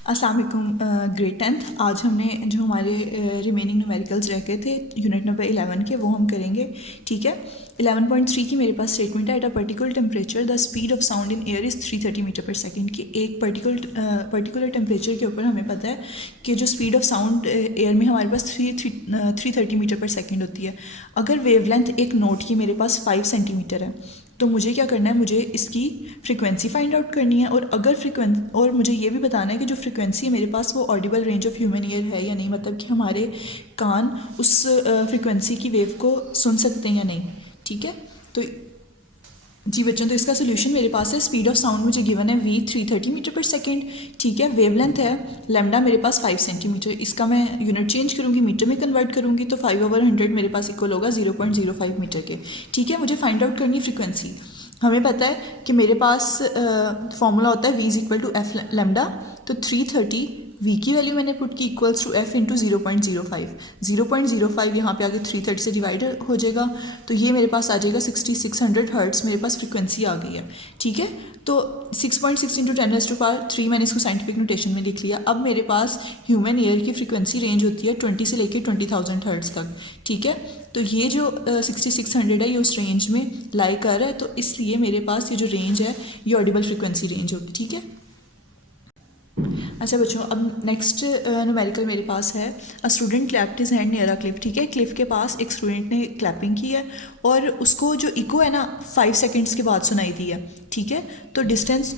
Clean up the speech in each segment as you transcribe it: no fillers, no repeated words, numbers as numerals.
अस्सलाम वालेकुम grade 10th। आज हमने जो हमारे रिमेनिंग न्यूमेरिकल्स रह गए थे यूनिट नंबर 11 के, वो हम करेंगे। ठीक है, 11.3 की मेरे पास स्टेटमेंट है, at a particular temperature the speed of sound in air is 330 metre पर सेकेंड। की एक पर्टिकुलर टेम्परेचर के ऊपर हमें पता है कि जो स्पीड ऑफ साउंड एयर में हमारे पास 330 मीटर पर सेकेंड होती है। अगर वेवलेंथ एक नोट की मेरे पास 5 सेंटीमीटर है, तो मुझे क्या करना है, मुझे इसकी फ्रीक्वेंसी फाइंड आउट करनी है। और अगर और मुझे ये भी बताना है कि जो फ्रीक्वेंसी है मेरे पास वो Audible range of human ear है या नहीं, मतलब कि हमारे कान उस फ्रीक्वेंसी की वेव को सुन सकते हैं या नहीं। ठीक है, तो जी बच्चों, तो इसका सोल्यूशन मेरे पास है। स्पीड ऑफ साउंड मुझे गिवन है v 330 मीटर पर सेकेंड। ठीक है, वेवलेंथ है लैम्डा मेरे पास 5 सेंटीमीटर। इसका मैं यूनिट चेंज करूँगी, मीटर में कन्वर्ट करूँगी, तो 5/100 मेरे पास इक्वल होगा 0.05 मीटर के। ठीक है, मुझे फाइंड आउट करनी है फ्रीक्वेंसी। हमें पता है कि मेरे पास फॉर्मूला होता है v is equal to F lambda. तो 330 v की वैल्यू मैंने पुट की इक्वल्स टू f इंटू 0.05। 0.05 यहाँ पे आगे 330 से डिवाइड हो जाएगा, तो ये मेरे पास आ जाएगा 6600 हर्ट्स। मेरे पास फ्रीक्वेंसी आ गई है। ठीक है, तो 6.6 इंटू 10⁻³ मैंने इसको साइंटिफिक नोटेशन में लिख लिया। अब मेरे पास ह्यूमन ईयर की फ्रीक्वेंसी रेंज होती है 20 से लेकर 20,000 हर्ट्स तक। ठीक है, तो ये जो 6600 है ये उस रेंज में लाई कर रहा है, तो इसलिए मेरे पास ये जो रेंज है ये ऑडिबल फ्रीक्वेंसी रेंज होगी। ठीक है, अच्छा बच्चों, अब नेक्स्ट न्यूमेरिकल मेरे पास है। A student clapped his hand near a cliff. ठीक है, क्लिफ के पास एक स्टूडेंट ने क्लैपिंग की है और उसको जो इको है ना 5 सेकेंड्स के बाद सुनाई दी है। ठीक है, तो distance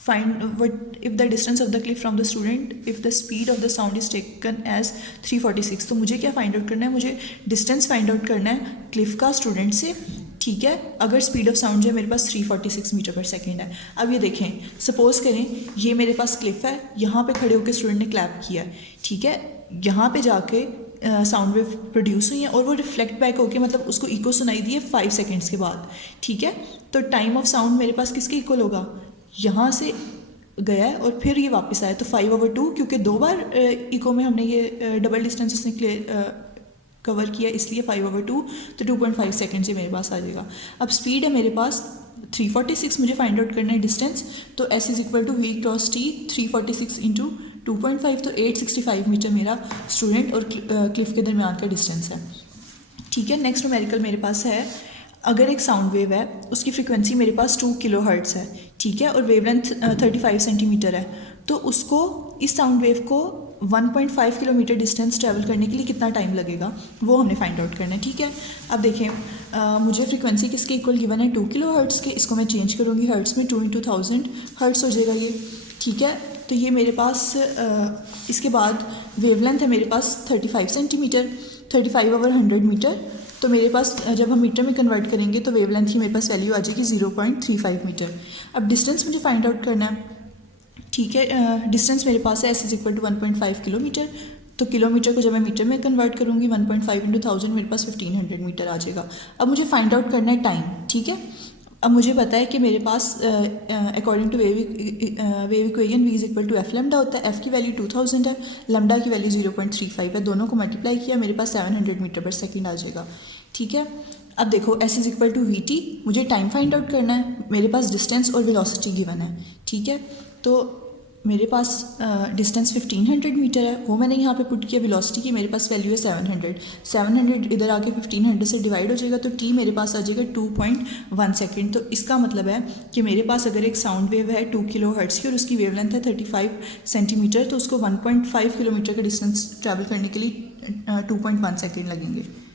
find what if the distance of the cliff from the student if the speed of the sound is taken as 346। तो मुझे क्या फाइंड आउट करना है, मुझे डिस्टेंस फाइंड आउट करना है क्लिफ का स्टूडेंट से। ठीक है, अगर स्पीड ऑफ साउंड जो है मेरे पास 346 मीटर पर सेकेंड है। अब ये देखें, सपोज करें ये मेरे पास क्लिफ है, यहाँ पे खड़े होकर स्टूडेंट ने क्लैप किया है। ठीक है, यहाँ पे जाके साउंड वेव प्रोड्यूस हुई है और वो रिफ्लेक्ट बैक होके मतलब उसको इको सुनाई दी है 5 सेकेंड्स के बाद। ठीक है, तो टाइम ऑफ साउंड मेरे पास किसके इक्वल होगा, यहाँ से गया है और फिर ये वापस आया, तो 5/2, क्योंकि 2 बार इको में हमने ये डबल डिस्टेंस उसने कवर किया, इसलिए 5/2, तो 2.5 सेकेंड से मेरे पास आ जाएगा। अब स्पीड है मेरे पास 346, मुझे फाइंड आउट करना है डिस्टेंस, तो s is equal to v cross t 346 into 2.5, तो 865 मीटर मेरा स्टूडेंट और क्लिफ के दरमियान का डिस्टेंस है। ठीक है, नेक्स्ट न्यूमेरिकल मेरे पास है। अगर एक साउंड वेव है, उसकी फ्रीक्वेंसी मेरे पास 2 किलो हर्ट्स है। ठीक है, और वेवलेंथ 35 सेंटीमीटर है, तो उसको इस साउंड वेव को 1.5 किलोमीटर डिस्टेंस ट्रैवल करने के लिए कितना टाइम लगेगा, वो हमने फाइंड आउट करना है। ठीक है, अब देखें, मुझे फ्रीक्वेंसी किसके इक्वल गिवन है, 2 किलो हर्ट्स के। इसको मैं चेंज करूँगी हर्ट्स में, 2 इंटू 1000 हर्ट्स हो जाएगा ये। ठीक है, तो ये मेरे पास इसके बाद वेवलेंथ है मेरे पास 35 सेंटीमीटर, 35/100 मीटर। तो मेरे पास जब हम मीटर में कन्वर्ट करेंगे तो वेवलेंथ की मेरे पास वैल्यू आ जाएगी 0.35 मीटर। अब डिस्टेंस मुझे फाइंड आउट करना है। ठीक है, डिस्टेंस मेरे पास है s is equal to 1.5 kilometre. तो किलोमीटर को जब मैं मीटर में कन्वर्ट करूँगी 1.5 इंटू 1000 मेरे पास 1500 मीटर आ जाएगा। अब मुझे फाइंड आउट करना है टाइम। ठीक है, अब मुझे पता है कि मेरे पास according to wave equation v is equal to F lambda होता है। f की वैल्यू 2000 है, लैम्डा की वैल्यू 0.35 है, दोनों को मल्टीप्लाई किया मेरे पास 700 मीटर पर सेकेंड आ जाएगा। ठीक है, अब देखो s is equal to v t, मुझे टाइम फाइंड आउट करना है, मेरे पास डिस्टेंस और वेलोसिटी गिवन है। ठीक है, तो मेरे पास डिस्टेंस 1500 मीटर है, वो मैंने यहाँ पे पुट किया। वेलोसिटी की मेरे पास वैल्यू है 700 इधर आके 1500 से डिवाइड हो जाएगा, तो t मेरे पास आ जाएगा 2.1 सेकेंड। तो इसका मतलब है कि मेरे पास अगर एक साउंड वेव है 2 किलो हर्ट्स की और उसकी वेवलेंथ है 35 सेंटीमीटर, तो उसको 1.5 किलोमीटर का डिस्टेंस ट्रैवल करने के लिए 2.1 सेकेंड लगेंगे।